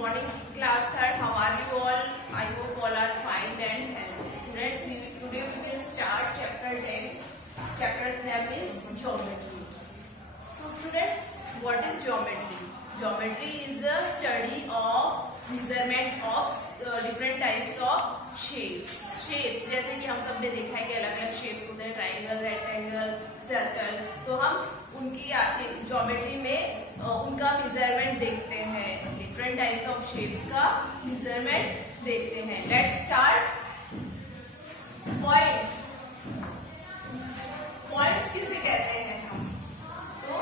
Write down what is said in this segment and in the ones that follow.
morning, class third. How are you all? I hope all are fine and healthy. Students, today we will start chapter 10. Chapter's name is geometry. So students, what is geometry? Geometry is the study of measurement of different types of shapes. Shapes जैसे कि हम सबने देखा है कि अलग अलग shapes होते हैं, ट्राइंगल, रेक्टेंगल, सर्कल. तो हम उनकी ज्योमेट्री में उनका मेजरमेंट देखते हैं, डिफरेंट टाइप्स ऑफ शेप्स का मेजरमेंट देखते हैं. Let's start. पॉइंट्स. पॉइंट्स किसे कहते हैं हम? तो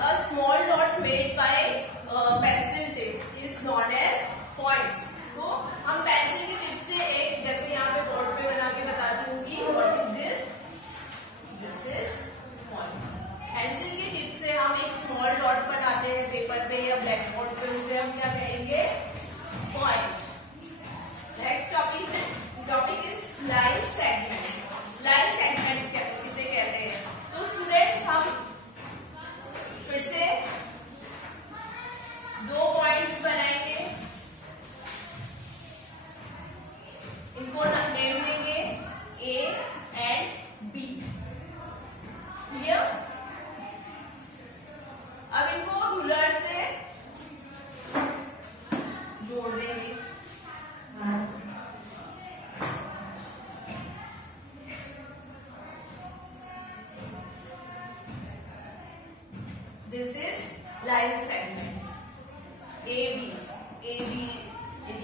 a small dot made by pencil tip is known as points. तो हम पेंसिल की टिप से एक, जैसे यहाँ पे बोर्ड पे बना के बताती हूँ कि what is this. This is point. Pencil की टिप से हम एक स्मॉल डॉट बनाते हैं पेपर पे या ब्लैक बोर्ड पे, उसे हम क्या कहेंगे? Point. Next topic is line segment. Line segment किसे कहते हैं? तो स्टूडेंट्स, हम फिर से दो पॉइंट्स बनाएंगे, इनको नेम देंगे ए एंड बी. क्लियर? अब इनको रूलर से जोड़ देंगे. This is line segment A B. A B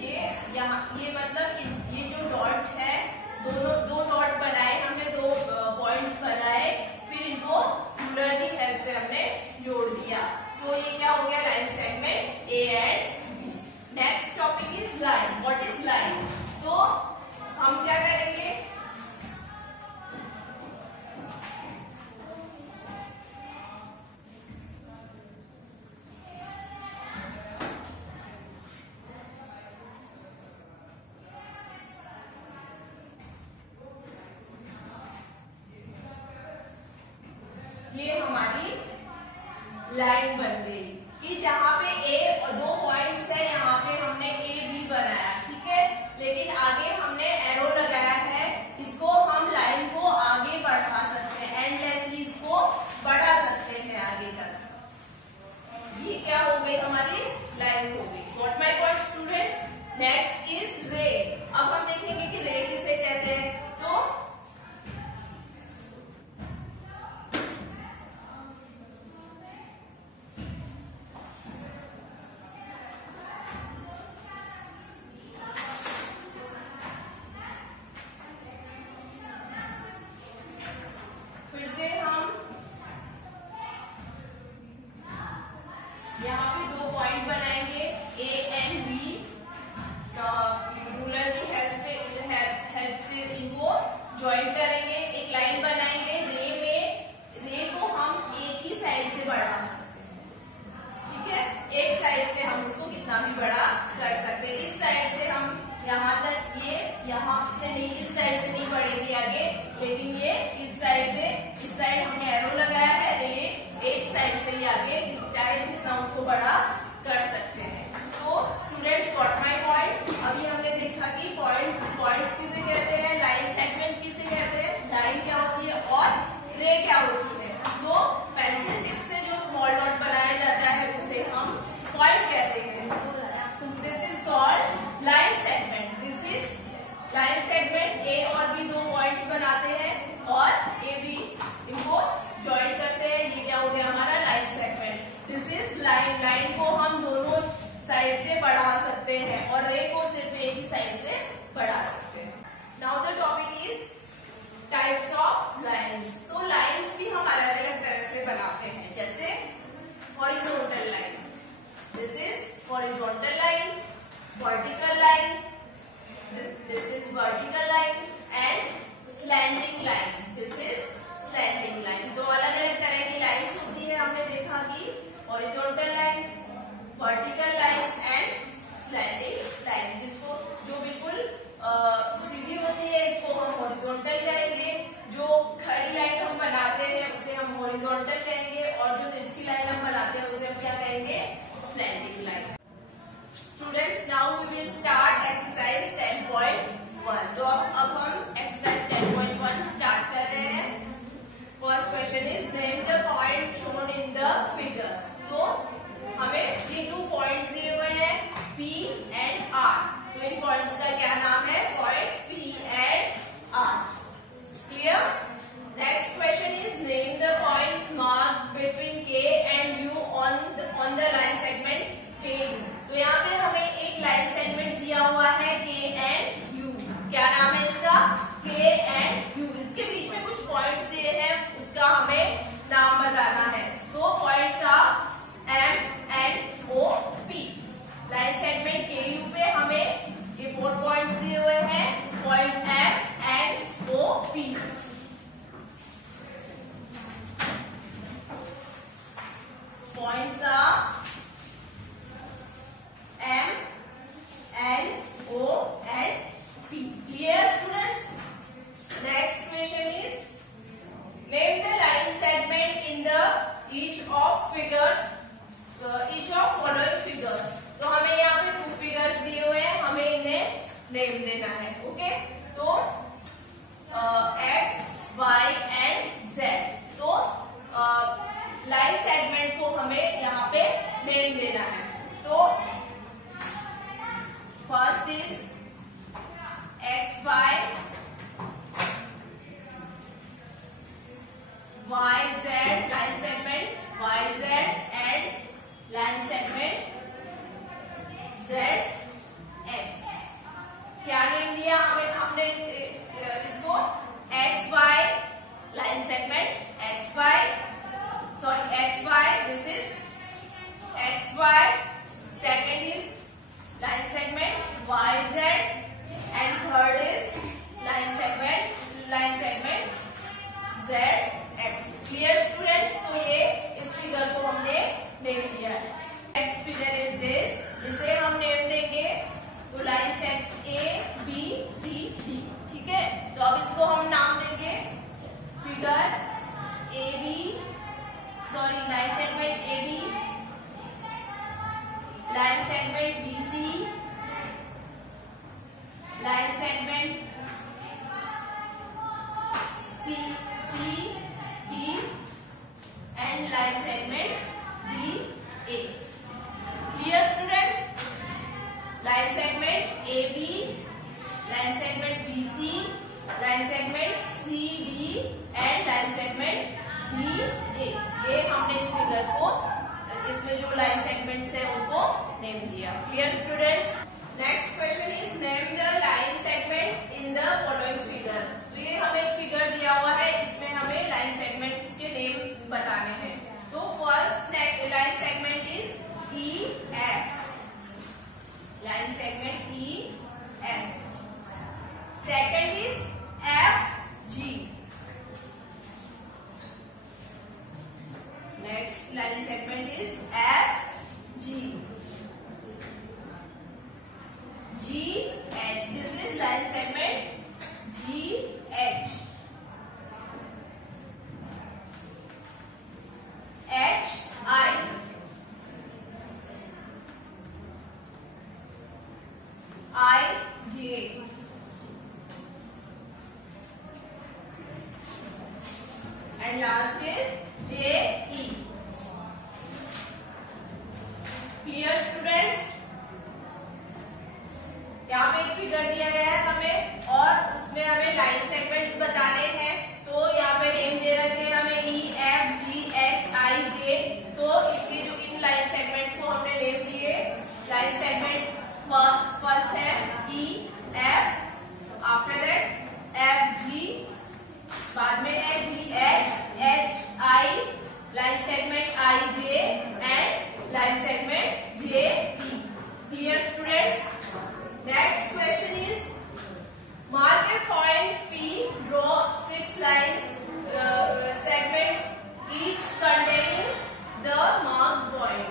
ये यहाँ, ये मतलब ये जो डॉट है, दो डॉट बनाए हमने, दो पॉइंट्स बनाए, फिर इनको रूलर की हेल्प से हमने जोड़ दिया. तो ये क्या हो गया? Line segment A and B. Next topic is line. What is line? तो हम क्या करेंगे? ये हमारी लाइन बन गई कि जहां पे ए और दो पॉइंट्स है, यहाँ पे हमने ए बी बनाया, ठीक है. लेकिन आगे हमने एरो लगाया है, इसको हम लाइन को आगे बढ़ा सकते हैं, एंडलेसली इसको बढ़ा सकते हैं आगे तक. ये क्या हो गई? हमारी लाइन हो गई. What my point students? Next is रे. अब हम देखेंगे कि रे किसे कहते हैं. तो यहाँ पे दो पॉइंट बनाएंगे ए एंड बी. रूलर की हेल्प से इनको ज्वाइन करेंगे, एक लाइन बनाएंगे. रे को हम एक ही साइड से बढ़ा सकते हैं, ठीक है. एक साइड से हम उसको कितना भी बड़ा कर सकते हैं. इस साइड से हम यहाँ तक, ये यहाँ से नहीं, इस साइड से नहीं बढ़ेंगे आगे, लेकिन ये इस साइड से, इस साइड हमने एरो लगाया है, रे एक साइड से ही आगे चाहे जितना उसको बड़ा कर सकते हैं. तो स्टूडेंट्स, व्हाट माय पॉइंट? अभी हमने देखा कि पॉइंट्स किसे कहते हैं, लाइन सेगमेंट किसे कहते हैं, लाइन क्या होती है और रे क्या होती है. तो पेंसिल टिप से जो स्मॉल डॉट बनाया जाता है उसे हम पॉइंट कहते हैं. This is called line segment. This is line segment. A और बी दो पॉइंट्स बनाते हैं और ए बी इनको ज्वाइन करते हैं. ये क्या हो गया? हमारा line segment. This is line. Line को हम दोनों साइड से बढ़ा सकते हैं और रे को सिर्फ एक ही साइड से बढ़ा सकते हैं. Now the topic is types of lines. तो लाइन्स भी हम अलग अलग तरह से बनाते हैं, जैसे horizontal line. This is horizontal line. Vertical line. This is vertical line and slanting line. This is slanting line. तो अलग अलग तरह की लाइन्स होती है. हमने देखा कि horizontal lines, vertical lines and slanting lines. जिसको जो बिल्कुल सीधी होती है इसको हम हॉरिजॉन्टल कहेंगे. जो खड़ी लाइन हम बनाते हैं उसे हम हॉरिजॉन्टल कहेंगे, और जो तिरछी लाइन हम बनाते हैं उसे हम क्या कहेंगे? Slanting line. Students, will start exercise 10.1। तो अब हम एक्सरसाइज 10.1 स्टार्ट कर रहे हैं। First question is name the points shown in the figure. तो हमें ये 2 पॉइंट्स दिए हुए हैं P एंड R। तो इन पॉइंट्स का क्या नाम है? Points P and R। Clear? Next question is name the points marked between K and U on the line segment KU। तो यहाँ पे हमें एक लाइन सेगमेंट दिया हुआ है K एंड U। क्या नाम है इसका? K and U। इसके बीच में कुछ पॉइंट्स दिए हैं, उसका हमें नाम बताना है। तो points are M and O P। Line segment KU पे हमें ये 4 पॉइंट्स दिए हुए हैं, point M and O P। Points are M and O and P. Clear, students? Next question is name the line segment in the each of figures, each of following figures. तो हमें यहाँ पे 2 figures दिए हुए हैं, हमें इन्हें name देना है। ओके, तो X, Y एंड Z। तो लाइन सेगमेंट को हमें यहाँ पे नेम देना है। तो first is XY, YZ line segment, YZ and line segment ZX। क्या नेम दिया हमने इसको? XY line segment XY, this is XY, second is line segment YZ and third is line segment ZX। Clear, students? तो ये इस figure को हमने name दिया है। नेक्स्ट फिगर इज दिस, इसे हम नेम देंगे तो line segment A B C D। ठीक है, तो अब इसको हम नाम देंगे figure line segment AB, line segment BC, line segment CD and line segment DA। Clear, students? Line segment AB, line segment BC, line segment CD and line segment DA। ये हमने इस फिगर को, इसमें जो लाइन सेगमेंट्स है उनको name दिया। Clear, students? Next question is name the line segment in the following figure. तो ये हमें एक फिगर दिया हुआ है, इसमें हमें लाइन सेगमेंट्स के नेम बताने हैं। तो first line segment is EF, line segment EF। Second is FG। Next line segment is FG, GH, this is line segment GH। HI, IJ and last is JE। Clear, students? यहाँ पे एक figure दिया गया है हमें और उसमें हमें लाइन सेगमेंट्स बताने हैं। तो यहाँ पे नेम दे रखे हैं हमें EFGHIJ। तो इसके जो इन लाइन सेगमेंट्स को हमने नेम दिए। लाइन सेगमेंट फर्स्ट है EF, आफ्टर दैट FG, बाद में है GHHI, line segment IJ and line segment JP। Clear, students? Next question is mark a point P, draw 6 lines segments each containing the marked point।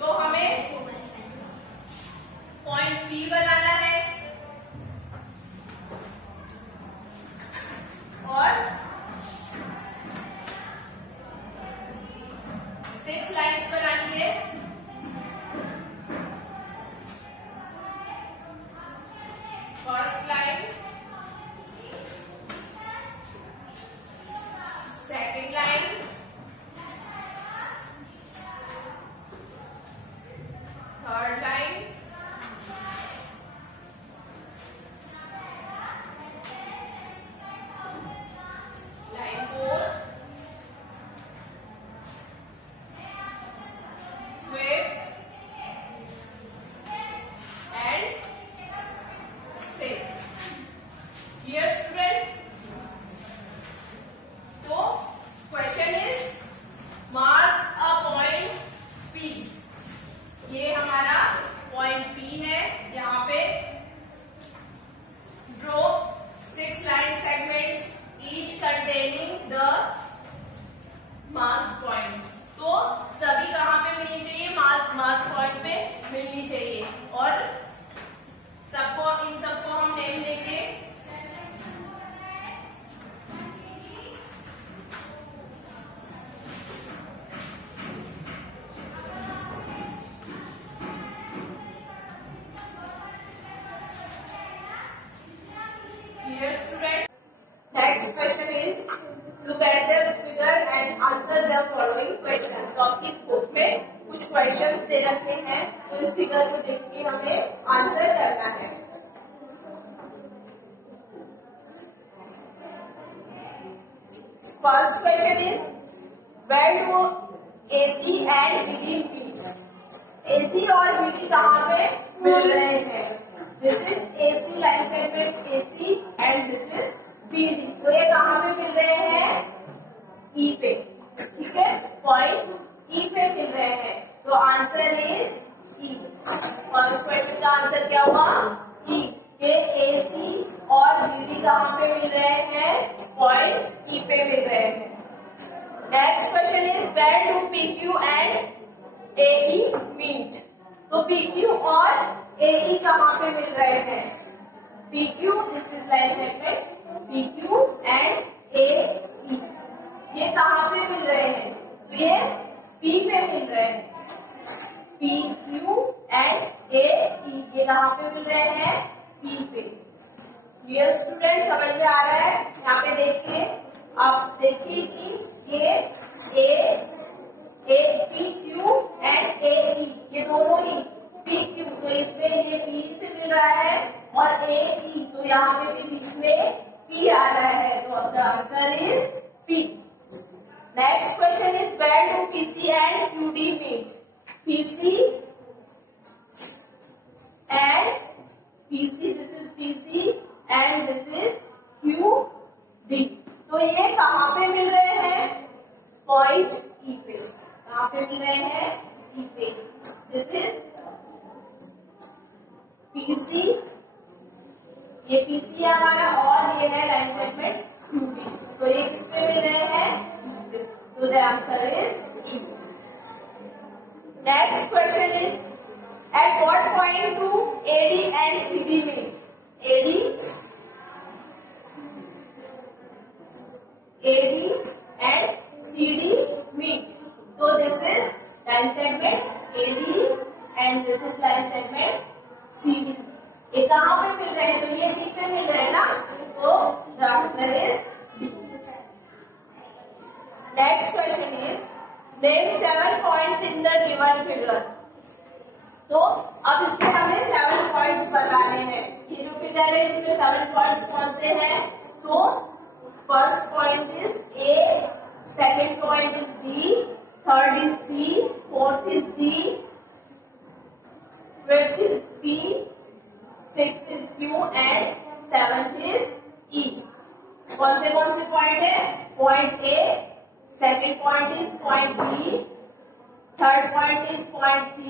तो हमें point P बनाना है और 6 lines बनानी है। Next question is look at the figure and answer the following question. तो आपकी book में कुछ क्वेश्चंस दे रखे हैं, तो इस फिगर को देख के हमें आंसर करना है। First question is where do AC and BD meet. AC और BD कहाँ पे मिल रहे हैं? This is AC line segment AC and this is BD। तो ये कहाँ पे मिल रहे हैं? E पे, ठीक है, पॉइंट E पे मिल रहे हैं। तो answer is E। First question का आंसर क्या हुआ? E। ये AC और BD कहाँ पे मिल रहे हैं? पॉइंट E पे मिल रहे हैं। Next question is where do PQ and AE meet. तो PQ और AE कहाँ पे मिल रहे हैं? PQ, this is line segment PQ and AE, ये कहाँ पे मिल रहे हैं? तो ये P पे मिल रहे हैं। PQ एंड AE ये कहाँ पे मिल रहे हैं? P पे। क्लियर स्टूडेंट, समझ में आ रहा है? यहाँ पे देखिए, आप देखिए कि ये PQ एंड AE ये दोनों ही PQ, तो इसमें ये P से मिल रहा है, और AE तो यहाँ पे भी बीच में P आ रहा है। तो the answer is P। Next question is where do PC and QD meet. PC and PC, this is PC and this is QD। तो ये कहाँ पे मिल रहे हैं? पॉइंट E पे। कहाँ पे मिल रहे हैं? E पे। दिस इज PC, ये PC है हमारा, और ये है लाइन सेगमेंट QD। तो ये किस पे मिल रहे हैं? E पे। तो the answer is E। Next question is at what point do AD and CD meet. AD and CD meet. So this is line segment AD and this is line segment CD. ये कहाँ पे मिल रहे हैं? तो ये D पे मिल रहे हैं ना, तो the answer is D। Next question is name 7 points in the given figure। तो अब इसमें हमें 7 पॉइंट्स बताने हैं। ये जो फिगर है इसमें 7 पॉइंट्स कौन से हैं? तो first point is A, second point is B, third is C, fourth is D, fifth is P, sixth is Q and seventh is E। कौन से पॉइंट है? Point A, second point is point B, third point is point C,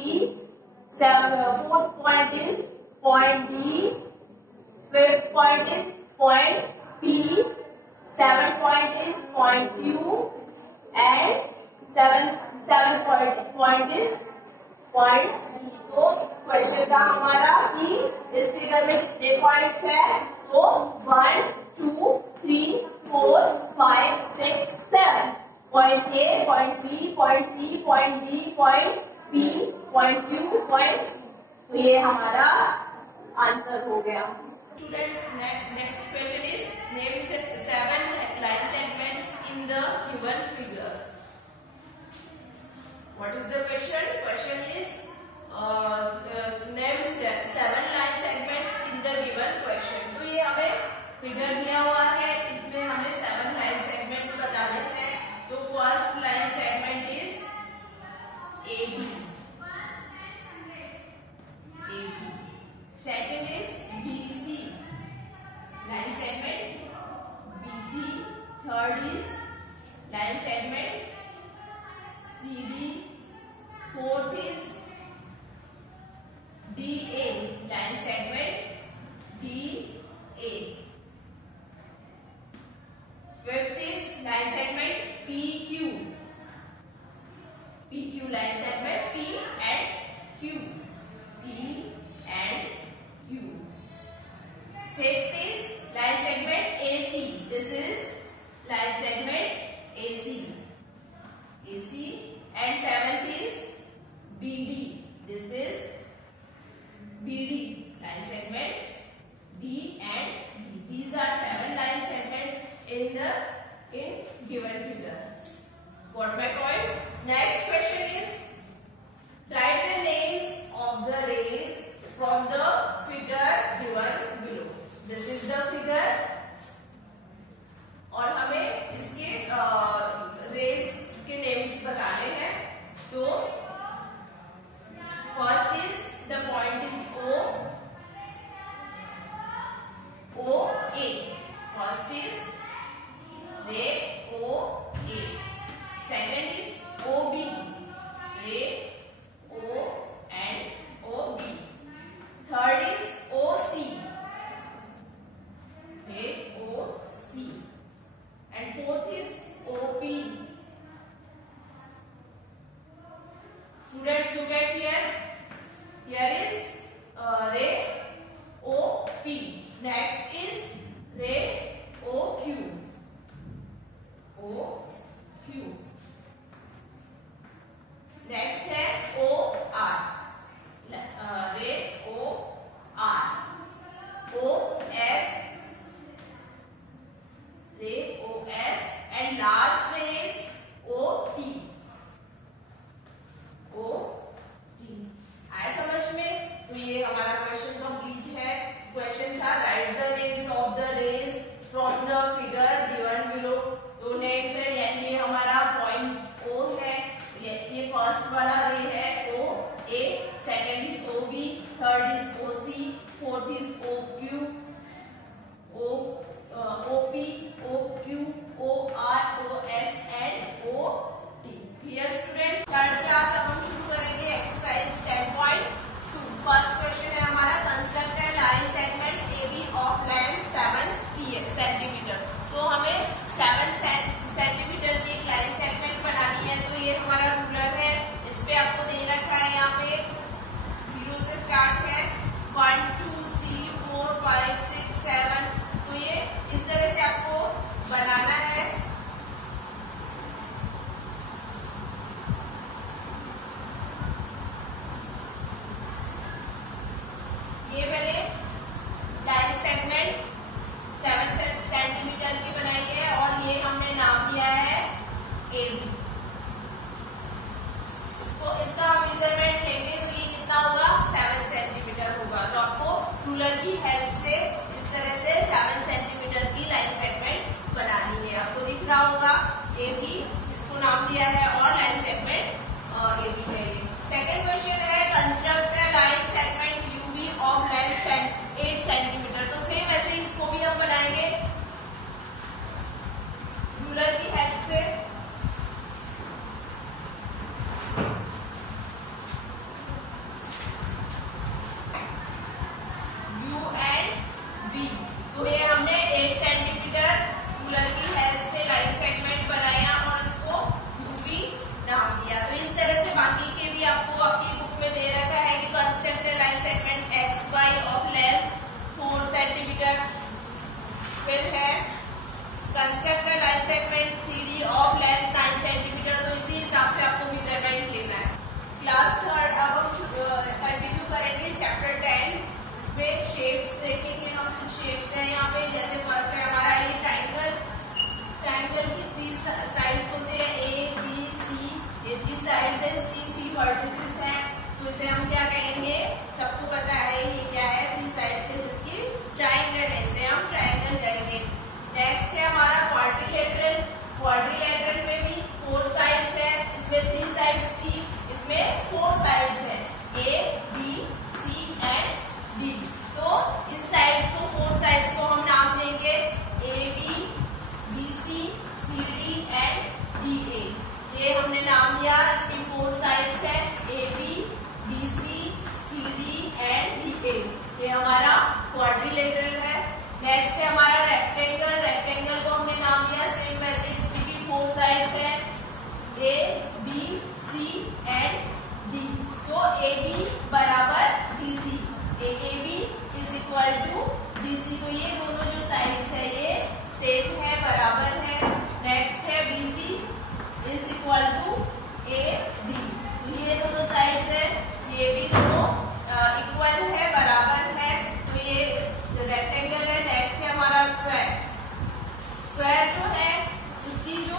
fourth point is point D, fifth point is point P, seventh point is point Q and seventh point is point D। तो question का हमारा कि इस figure में कितने points है? तो 1 2 3 4 5 6 7 point A, point B, point C, point D, point P, point Q, point. तो ये हमारा आंसर हो गया। Next question is name 7 line segments in the given figure। What is the question? Question is name 7 line segments in the given question। तो ये हमें figure दिया हुआ है, इसमें हमें 7 लाइन सेगमेंट्स बताने हैं। तो first line segment is AB, second is BC, line segment BC, third is line segment CD, fourth is DA, line segment DA, fifth is line segment PQ, line segment P and Q, P and Q। Sixth is line segment AC, this is line segment AC, and seventh is BD, this is BD, line segment B and D। These are 7 line segments in Students, look at here. Here is ray OP. Next is ray OQ. OQ. Next है OR. Ray OR. OS. Ray OS. And last ray is OT. OT. आया समझ में? तो ये हमारा question complete है. Question था write the names of the rays from the figure given below. तो नेम्स है, ये हमारा पॉइंट O है. ये फर्स्ट वाला रे है OA, second is OB, third is OC, fourth is OQ, OP, OQ, OR, OS and OT. Clear students? Third class अब हम शुरू करेंगे एक्सरसाइज 10.2. फर्स्ट क्वेश्चन है हमारा construct A line segment AB of length 7 centimetre. तो हमें 7 centimetre की एक लाइन सेगमेंट बनानी है. तो ये हमारा रूलर है, इस पे आपको दे रखा है, यहाँ पे 0 से स्टार्ट है, 1 2 3 4 5 6 7. तो ये इस तरह से आपको बनाना है. ये मैंने लाइन सेगमेंट 7 सेंटीमीटर की बनाई है और ये हमने नाम दिया है AB. इसका हम मेजरमेंट लेंगे तो ये कितना होगा? 7 सेंटीमीटर होगा. तो आपको रूलर की हेल्प से इस तरह से 7 सेंटीमीटर की लाइन सेगमेंट बनानी है. आपको दिख रहा होगा AB, इसको नाम दिया है और लाइन सेगमेंट AB है. सेकेंड क्वेश्चन है construct a line segment UV of length 8 centimetre. तो सेम वैसे इसको भी हम बनाएंगे रूलर की हेल्प से. U and V. तो ये हमने 8 सेंटीमीटर रूलर की हेल्प से लाइन सेगमेंट बनाया और इसको UV नाम दिया. तो इस तरह से बाकी के भी आपको आपकी बुक में दे रखा है कि construct a line segment XY of length 4 centimetre. फिर है construct a line segment CD of length 9 centimetre. तो इसी हिसाब से आपको मेजरमेंट लेना है. क्लास थर्ड अब हम कंटिन्यू करेंगे चैप्टर 10. इसमें शेप्स देखेंगे हम. कुछ शेप्स हैं यहाँ पे. जैसे फर्स्ट है हमारा ये ट्राइंगल. ट्राइंगल की 3 साइड्स होते हैं, A B C. ये 3 साइड्स है, इसकी 3 वर्टिसेस हैं. तो इसे हम क्या कहेंगे? सबको पता है ये क्या है? 3 साइड्स है जिसकी ट्राइंगल है, इसे हम ट्राइंगल कहेंगे. नेक्स्ट है हमारा क्वाड्रिलेटरल. क्वाड्रिलेटरल में भी 4 साइड्स है, इसमें 3 साइड्स थी, इसमें 4 साइड्स है, A B C and D. तो इन साइड्स को 4 साइड्स को हम नाम देंगे AB BC CD and DA. ये हमने नाम दिया. इसकी 4 साइड्स है AB BC CD and DA. ये हमारा क्वाड्रिलेटरल है. नेक्स्ट है हमारा रेक्टेंगल. रेक्टेंगल को हमने नाम दिया सेम वैसे, इसकी भी 4 साइड्स है, A B C and D. तो AB बराबर DC. AB is equal to DC. तो ये दोनों जो साइड्स है ये सेम है, बराबर है. नेक्स्ट है BC is equal to AD. तो ये दोनों साइड्स है, ये भी दोनों इक्वल है, बराबर है. तो ये रेक्टेंगल है. नेक्स्ट है हमारा स्क्वायर. स्क्वायर जो है उसकी जो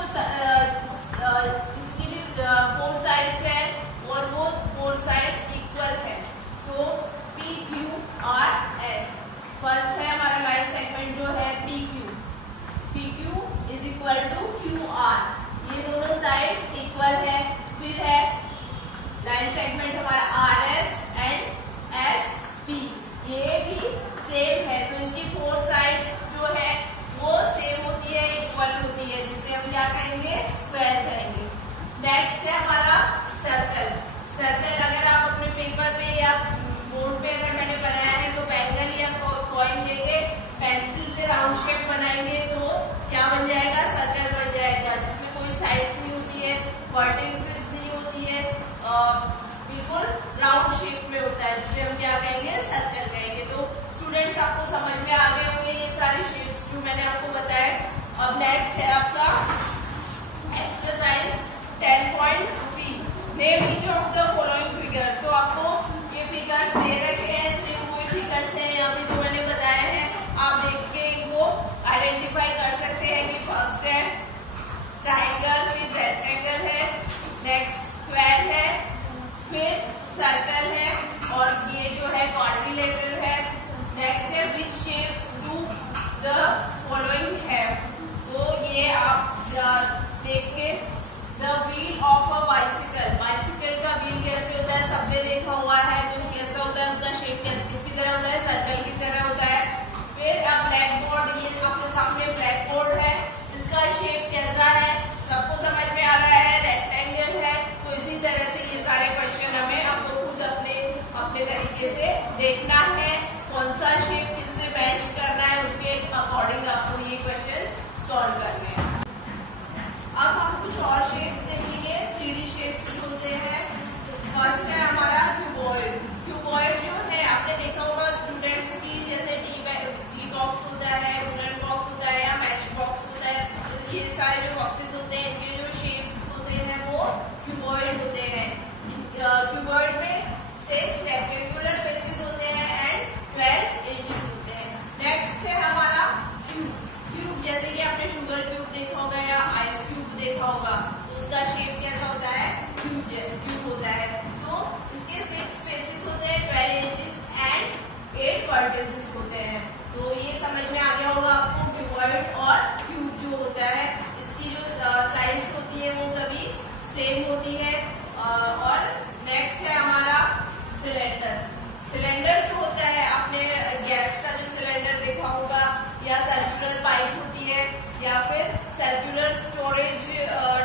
इसकी भी 4 साइड्स है और वो 4 साइड्स इक्वल है. तो PQRS. फर्स्ट है हमारा लाइन सेगमेंट जो है PQ is equal to QR. ये दोनों साइड इक्वल है. फिर है लाइन सेगमेंट हमारा RS एंड SP. ये भी सेम है. तो इसकी 4 साइड्स जो है वो सेम होती है, इक्वल होती है, जिसे हम क्या कहेंगे? स्क्वायर कहेंगे. नेक्स्ट है हमारा सर्कल. सर्कल अगर आप अपने पेपर पे या बोर्ड पे अगर मैंने बनाया है तो बैंगल या कॉइन लेके पेंसिल से राउंड शेप बनाएंगे तो क्या बन जाएगा? सर्कल बन जाएगा, जिसमें कोई साइड्स नहीं होती है, वर्टिसेस नहीं होती है, अब नेक्स्ट है आपका exercise 10.3 name each of the following figures. तो आपको ये फिगर्स दे रखे हैं, सिर्फ कोई फिगर्स है या फिर जो मैंने बताया है आप देख के इनको आइडेंटिफाई कर सकते हैं कि फर्स्ट है ट्राइंगल, फिर रेक्टेंगल है, नेक्स्ट स्क्वायर है, फिर सर्कल है और ये जो है क्वाड्रिलेटरल है। नेक्स्ट है which shapes do the following have. तो ये आप देख के the wheel of a bicycle, bicycle का व्हील कैसे होता है सबने देखा हुआ है, तो कैसा होता है उसका शेप किसकी तरह होता है, सर्कल की तरह होता है। फिर अब ब्लैक बोर्ड, ये जो आपके सामने ब्लैक बोर्ड है इसका शेप कैसा है सबको समझ में आ रहा है, रेक्टेंगल है। तो इसी तरह से ये सारे क्वेश्चन हमें आपको खुद अपने तरीके से देखना है, कौन सा शेप किससे मैच करना है उसके अकॉर्डिंग आपको ये क्वेश्चन सॉल्व करने हैं। अब हम कुछ और शेप्स देखेंगे, 3D शेप्स होते हैं। फर्स्ट है हमारा क्यूबॉइड। क्यूबॉइड जो है आपने देखा होगा स्टूडेंट्स की, जैसे टी बॉक्स होता है, वुडन बॉक्स होता है या मैच बॉक्स होता है, तो ये सारे जो बॉक्सेस होते हैं इनके जो शेप्स होते हैं वो क्यूबॉइड होते हैं। क्यूबॉइड में 6 रेक्टेंगुलर फेसेस होते हैं एंड 12 एजेस होते हैं। नेक्स्ट है हमारा क्यूब, जैसे कि आपने शुगर क्यूब देखा होगा या आइस क्यूब देखा होगा, तो उसका शेप कैसा होता है, क्यूब होता है। तो इसके 6 फेसेस होते हैं, 12 एजेस एंड 8 वर्टिसेस होते हैं। तो ये समझ में आ गया होगा आपको क्यूबॉइड और क्यूब जो होता है इसकी जो साइड्स होती है वो सभी सेम होती है। और नेक्स्ट है हमारा सिलेंडर। सिलेंडर जो होता है आपने गैस का जो सिलेंडर देखा होगा या सर्कुलर पाइप होती है या फिर सर्कुलर स्टोरेज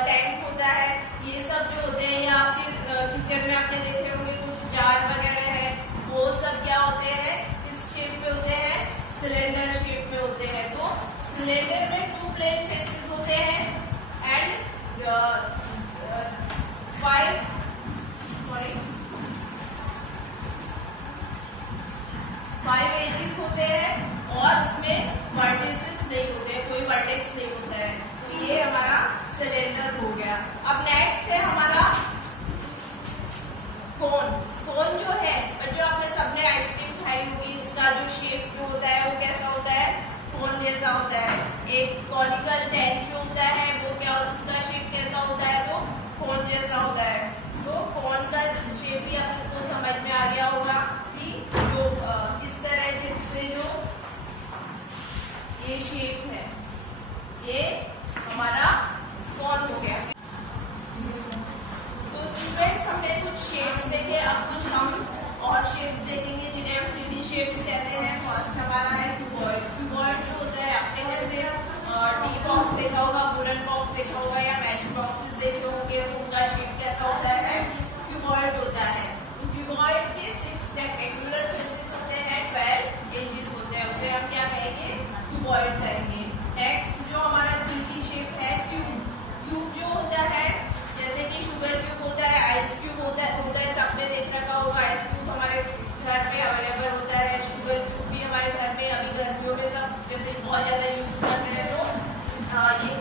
टैंक होता है, ये सब जो होते हैं या आपके किचन में आपने देखे होंगे कुछ जार वगैरह है, वो सब क्या होते हैं किस शेप में होते हैं, सिलेंडर शेप में होते हैं। तो सिलेंडर में 2 प्लेन फेसेस होते हैं एंड 5 एजेस होते हैं और इसमें वर्टिसेस नहीं होते हैं, कोई वर्टेक्स नहीं होता है। तो ये हमारा सिलेंडर हो गया। अब नेक्स्ट है हमारा कोन। कोन जो है बच्चों आपने सबने आइसक्रीम खाई होगी, उसका जो शेप जो होता है वो कैसा होता है, कोन जैसा होता है। एक कॉनिकल टेंट जो होता है वो क्या, उसका शेप कैसा होता है, तो कोन जैसा होता है। तो कोन का शेप भी आपको समझ में आ गया होगा कि जो इस तरह से जो ये शेप है ये हमारा कोन हो गया। तो स्टूडेंट्स हमने कुछ शेप्स देखे, अब कुछ हम और शेप्स देखेंगे जिन्हें हम 3D शेप्स कहते हैं। फर्स्ट हमारा है क्यूबॉइड। क्यूबॉइड जो होता है आपने जैसे टी बॉक्स देखा होगा, वुडन बॉक्स देखा होगा या मैच बॉक्सेस देखे होंगे, उनका शेप कैसा होता है, क्यूबॉइड होता है। तो क्यूबॉइड के 6 रेक्टेंगुलर फेसेस होते हैं, 12 एजेस होते हैं, उसे हम क्या कहेंगे, क्यूबॉइड कहेंगे। नेक्स्ट जो हमारा 3D शेप है क्यूब। क्यूब जो होता है जैसे कि शुगर क्यूब होता है, आइस क्यूब होता है, सबने देख रखा होगा। आइस क्यूब हमारे घर में अवेलेबल होता है, शुगर क्यूब भी हमारे घर में अभी गर्मियों में सब जैसे बहुत ज्यादा यूज करते हैं, तो ये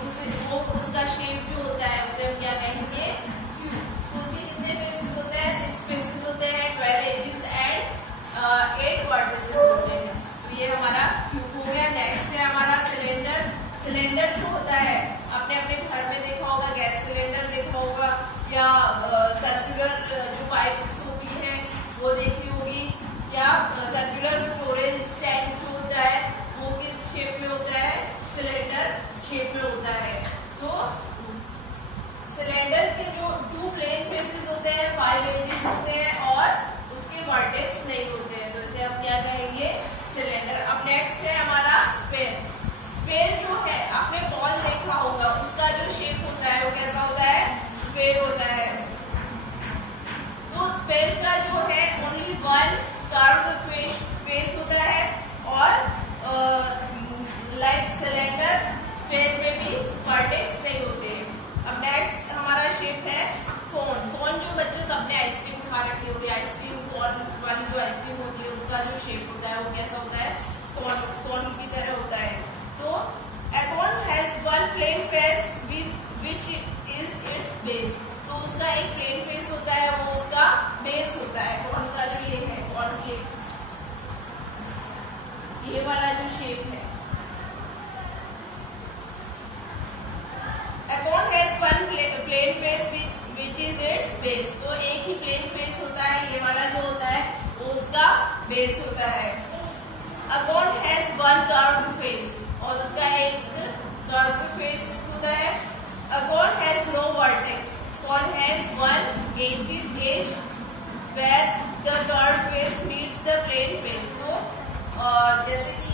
उसका शेप जो होता है उसे हम क्या कहेंगे, क्यूब। तो उसके कितने फेसेस होते हैं, 6 फेसेस होते हैं, 12 एजेस एंड 8 वर्टिसेस होते हैं। तो ये हमारा क्यूब हो गया। नेक्स्ट है हमारा सिलेंडर। सिलेंडर जो होता है आपने अपने घर में देखा होगा, गैस सिलेंडर देखा होगा या सर्कुलर जो पाइप्स होती हैं वो देखी होगी, या सर्कुलर स्टोरेज टैंक जो होता है वो किस शेप में होता है, सिलेंडर शेप में होता है। तो सिलेंडर के जो 2 प्लेन फेसेस होते हैं, 5 एजेस होते हैं और उसके वर्टेक्स नहीं होते हैं, तो इसे हम क्या कहेंगे, सिलेंडर। अब नेक्स्ट है हमारा स्पेयर। स्पेयर जो है आपने बॉल देखा होगा, उसका जो शेप होता है वो कैसा होता है, स्पेयर होता है। तो स्पेयर का जो है ओनली 1 कर्व्ड फेस होता है और लाइक सिलेंडर स्पेयर में भी वर्टेक्स नहीं होते। अब नेक्स्ट हमारा शेप है कोन। कोन जो बच्चों सबने आइसक्रीम खा रखी होगी, आइसक्रीम कोन वाली जो आइसक्रीम होती है उसका जो शेप होता है वो कैसा होता है, कोन की तरह होता है। तो a cone has 1 बेस होता है। A cone has one curved face, और उसका एक कर्व्ड फेस होता है। A cone has no vertex. Cone has one edge where the curved face meets the plane face. तो जैसे कि